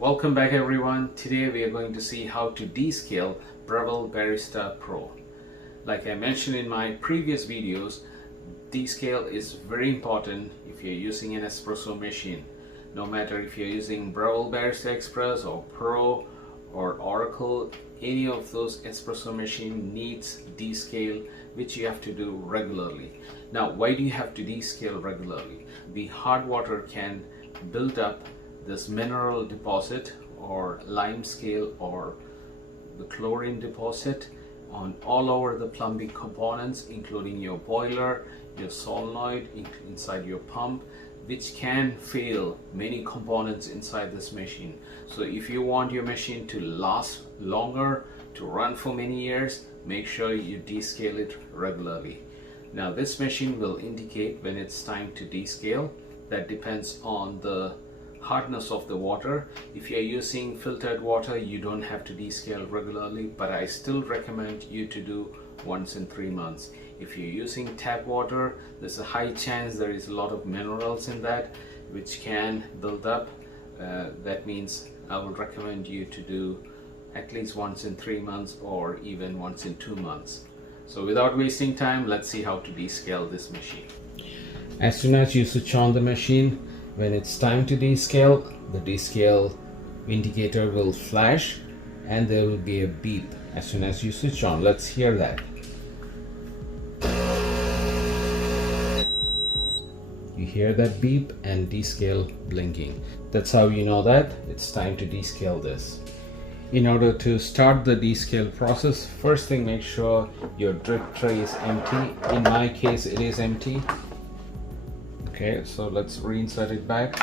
Welcome back everyone. Today we are going to see how to descale Breville Barista Pro. Like I mentioned in my previous videos, descale is very important if you're using an espresso machine. No matter if you're using Breville Barista Express or Pro or Oracle, any of those espresso machine needs descale, which you have to do regularly. Now, why do you have to descale regularly? The hot water can build up this mineral deposit or lime scale or the chlorine deposit on all over the plumbing components, including your boiler, your solenoid, inside your pump, which can fail many components inside this machine. So if you want your machine to last longer, to run for many years, make sure you descale it regularly. Now this machine will indicate when it's time to descale. That depends on the hardness of the water. If you're using filtered water, you don't have to descale regularly, but I still recommend you to do once in 3 months. If you're using tap water, there's a high chance there is a lot of minerals in that which can build up. That means I would recommend you to do at least once in 3 months or even once in 2 months. So without wasting time, let's see how to descale this machine. As soon as you switch on the machine, when it's time to descale, the descale indicator will flash and there will be a beep as soon as you switch on. Let's hear that. You hear that beep and descale blinking. That's how you know that it's time to descale this. In order to start the descale process, first thing, make sure your drip tray is empty. In my case, it is empty. Okay, so let's reinsert it back.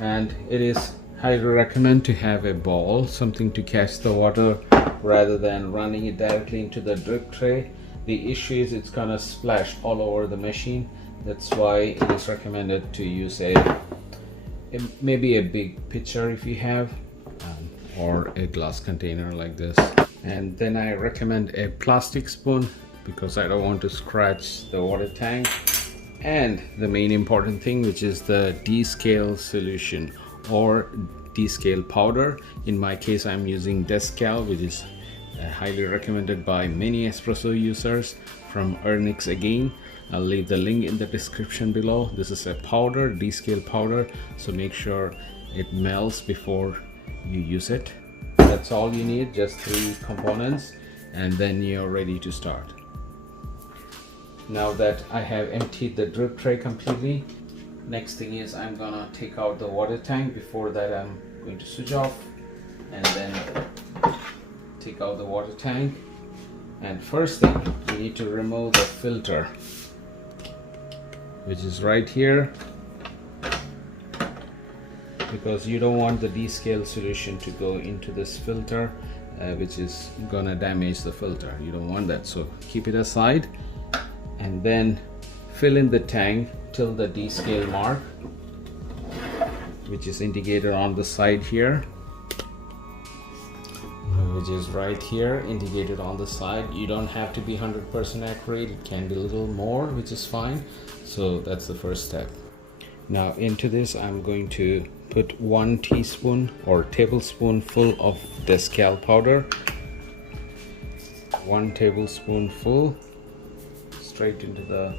And it is highly recommend to have a ball, something to catch the water rather than running it directly into the drip tray. The issue is it's gonna splash all over the machine. That's why it is recommended to use maybe a big pitcher if you have, or a glass container like this. And then I recommend a plastic spoon because I don't want to scratch the water tank. And the main important thing, which is the descale solution or descale powder. In my case, I'm using DESCALE, which is highly recommended by many espresso users from Ernix again. I'll leave the link in the description below. This is a powder, descale powder, so make sure it melts before you use it. That's all you need, just 3 components, and then you're ready to start. Now that I have emptied the drip tray completely, next thing is I'm gonna take out the water tank. Before that, I'm going to switch off and then take out the water tank. And first thing, you need to remove the filter, which is right here, because you don't want the descale solution to go into this filter, which is gonna damage the filter. You don't want that, so keep it aside and then fill in the tank till the descale mark, which is indicated on the side here, which is right here, indicated on the side. You don't have to be 100% accurate, it can be a little more, which is fine. So that's the first step. Now into this, I'm going to put 1 teaspoon or tablespoon full of DESCALE powder. 1 tablespoon full straight into the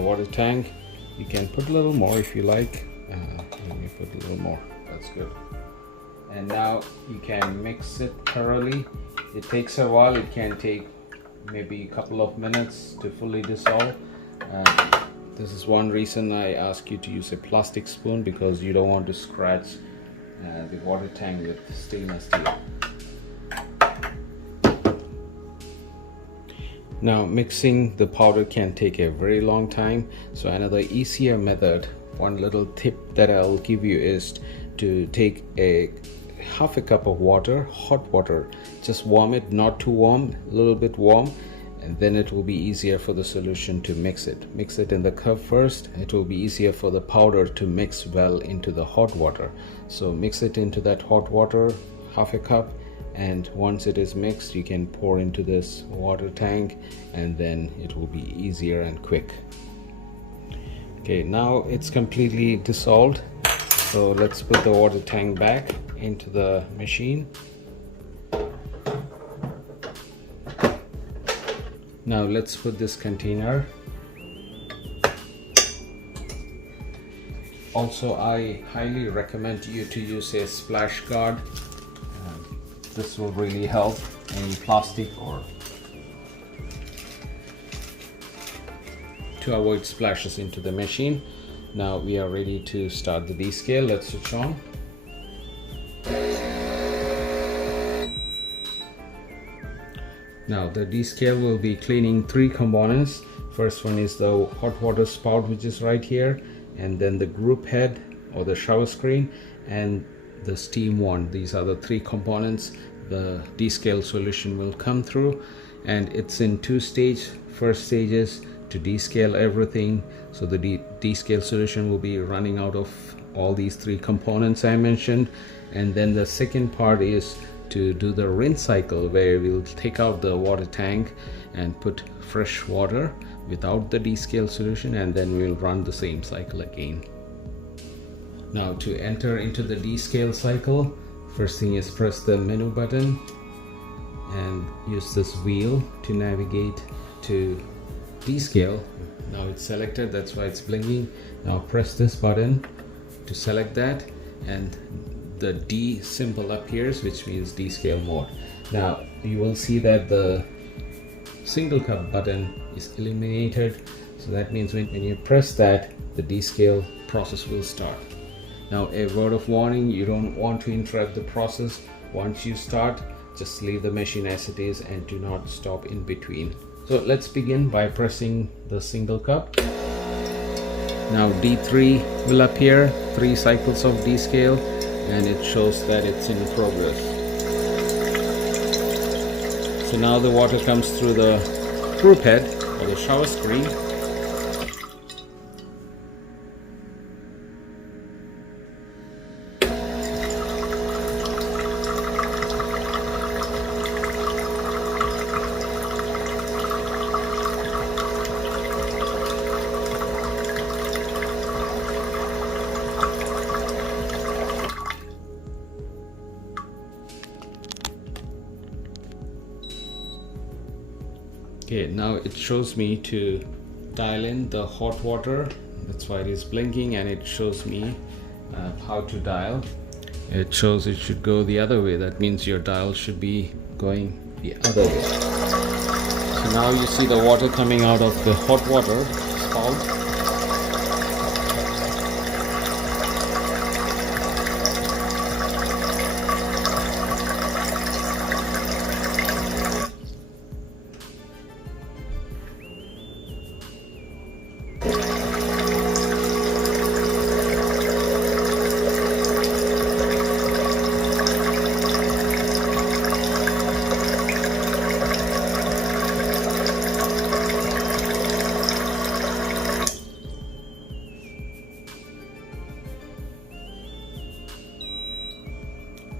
water tank. You can put a little more if you like. Let me put a little more. That's good. And now you can mix it thoroughly. It takes a while. It can take maybe a couple of minutes to fully dissolve. This is one reason I ask you to use a plastic spoon, because you don't want to scratch the water tank with stainless steel. Now mixing the powder can take a very long time, so another easier method, one little tip that I'll give you is to take a half a cup of water, hot water, just warm it, not too warm, a little bit warm, and then it will be easier for the solution to mix it. Mix it in the cup first. It will be easier for the powder to mix well into the hot water. So mix it into that hot water, half a cup, and once it is mixed, you can pour into this water tank, and then it will be easier and quick. Okay, now it's completely dissolved, so let's put the water tank back into the machine. Now let's put this container. Also, I highly recommend you to use a splash guard. This will really help any plastic or to avoid splashes into the machine. Now we are ready to start the descale. Let's switch on. Now the descale will be cleaning 3 components. First one is the hot water spout, which is right here, and then the group head or the shower screen, and the steam wand. These are the 3 components the descale solution will come through, and it's in 2 stages. First stage is to descale everything, so the descale solution will be running out of all these 3 components I mentioned, and then the second part is to do the rinse cycle, where we'll take out the water tank and put fresh water without the descale solution, and then we'll run the same cycle again. Now to enter into the descale cycle, first thing is press the menu button and use this wheel to navigate to descale. Now it's selected, that's why it's blinking. Now press this button to select that, and the D symbol appears, which means descale mode. Now you will see that the single cup button is eliminated, so that means when you press that, the descale process will start. Now a word of warning, you don't want to interrupt the process. Once you start, just leave the machine as it is and do not stop in between. So let's begin by pressing the single cup. Now D3 will appear, 3 cycles of descale, and it shows that it's in progress. So now the water comes through the group head or the shower screen. Okay, now it shows me to dial in the hot water. That's why it is blinking, and it shows me how to dial. It shows it should go the other way. That means your dial should be going the other way. So now you see the water coming out of the hot water spout.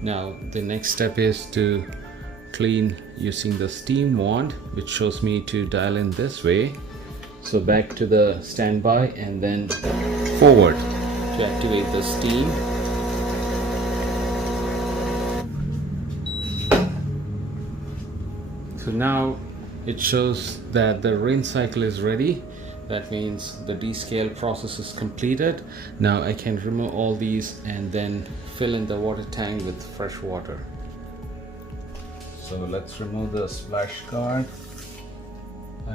Now the next step is to clean using the steam wand, which shows me to dial in this way. So back to the standby and then forward to activate the steam. So now it shows that the rinse cycle is ready. That means the descale process is completed. Now I can remove all these and then fill in the water tank with fresh water. So let's remove the splash guard,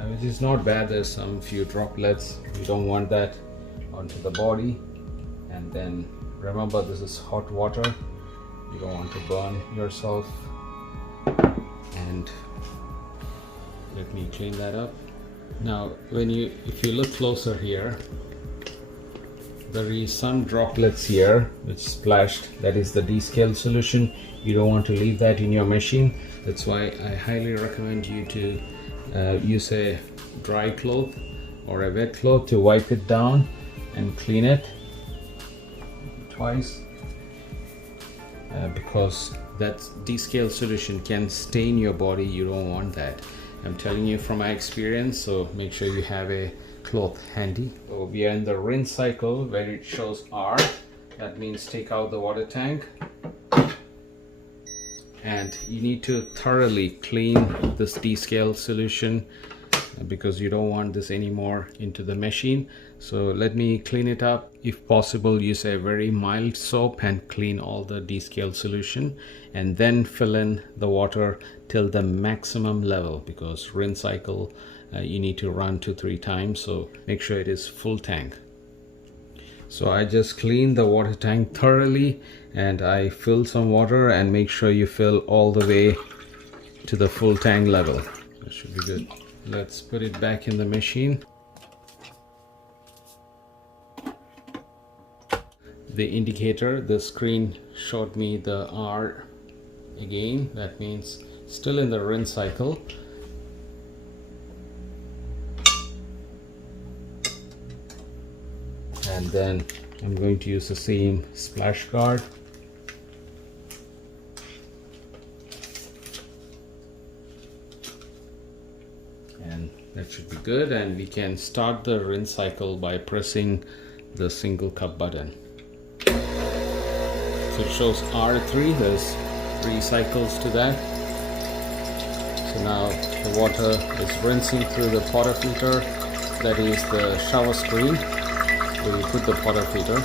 which is not bad. There's some few droplets. You don't want that onto the body. And then remember, this is hot water. You don't want to burn yourself. And let me clean that up. Now if you look closer here, there is some droplets here which splashed. That is the descale solution. You don't want to leave that in your machine. That's why I highly recommend you to use a dry cloth or a wet cloth to wipe it down and clean it twice, because that descale solution can stain your body. You don't want that. I'm telling you from my experience, so make sure you have a cloth handy. So we are in the rinse cycle where it shows R. That means take out the water tank. And you need to thoroughly clean this DESCALE solution because you don't want this anymore into the machine. So let me clean it up. If possible, use a very mild soap and clean all the DESCALE solution, and then fill in the water till the maximum level, because rinse cycle you need to run 2-3 times, so make sure it is full tank. So I just cleaned the water tank thoroughly and I filled some water, and make sure you fill all the way to the full tank level. That should be good. Let's put it back in the machine. The indicator, the screen showed me the R again. That means still in the rinse cycle. And then I'm going to use the same splash guard. And that should be good, and we can start the rinse cycle by pressing the single cup button. So it shows R3, there's 3 cycles to that. So now the water is rinsing through the potter filter, that is the shower screen where you put the potter filter.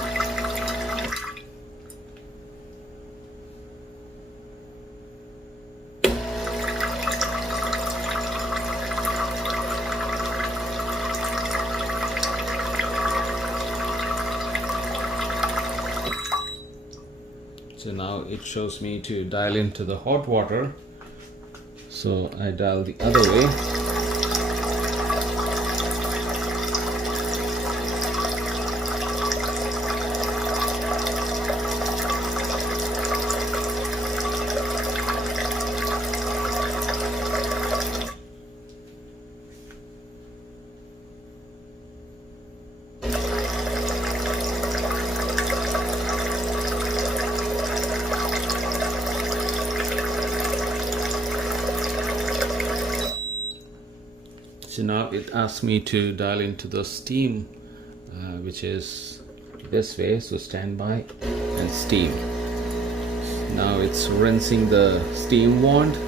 So now it shows me to dial into the hot water. So I dial the other way. So now it asks me to dial into the steam, which is this way, so standby and steam. Now it's rinsing the steam wand.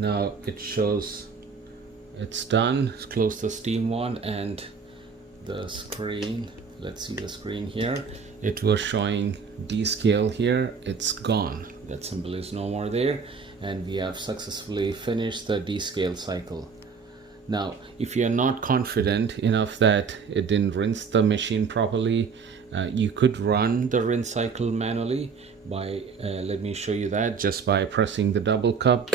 Now it shows it's done. Close the steam wand and the screen. Let's see the screen here. It was showing DESCALE here. It's gone. That symbol is no more there, and we have successfully finished the DESCALE cycle. Now, if you're not confident enough that it didn't rinse the machine properly, you could run the rinse cycle manually by, let me show you that, just by pressing the double cup,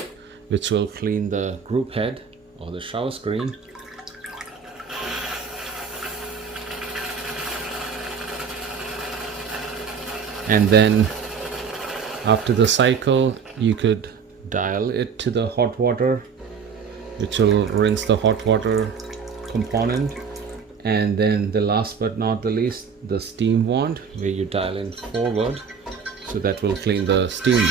which will clean the group head or the shower screen. And then after the cycle, you could dial it to the hot water, which will rinse the hot water component. And then the last but not the least, the steam wand, where you dial in forward, so that will clean the steam.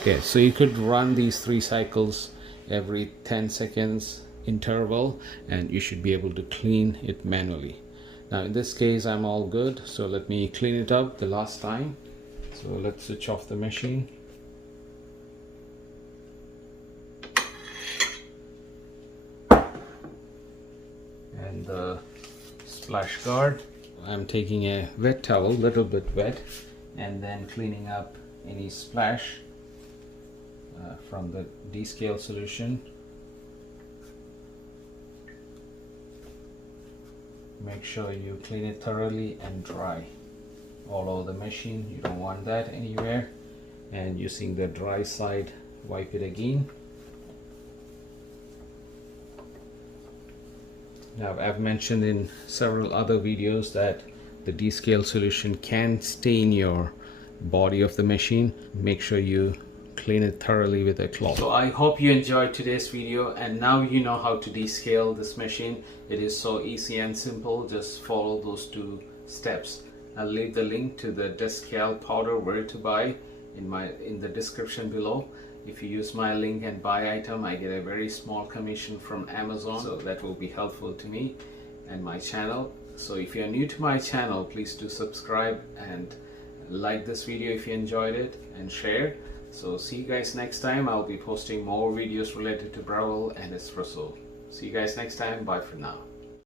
Okay, so you could run these 3 cycles every 10 seconds interval, and you should be able to clean it manually. Now in this case I'm all good, so let me clean it up the last time. So let's switch off the machine. And the splash guard, I'm taking a wet towel, little bit wet, and then cleaning up any splash from the DESCALE solution. Make sure you clean it thoroughly and dry all over the machine. You don't want that anywhere. And using the dry side, wipe it again. Now, I've mentioned in several other videos that the descale solution can stain your body of the machine. Make sure you clean it thoroughly with a cloth. So I hope you enjoyed today's video, and now you know how to descale this machine. It is so easy and simple. Just follow those 2 steps. I'll leave the link to the DESCALE powder where to buy in the description below. If you use my link and buy item, I get a very small commission from Amazon, so that will be helpful to me and my channel. So if you're new to my channel, please do subscribe and like this video if you enjoyed it, and share. So see you guys next time. I'll be posting more videos related to Breville and espresso. See you guys next time. Bye for now.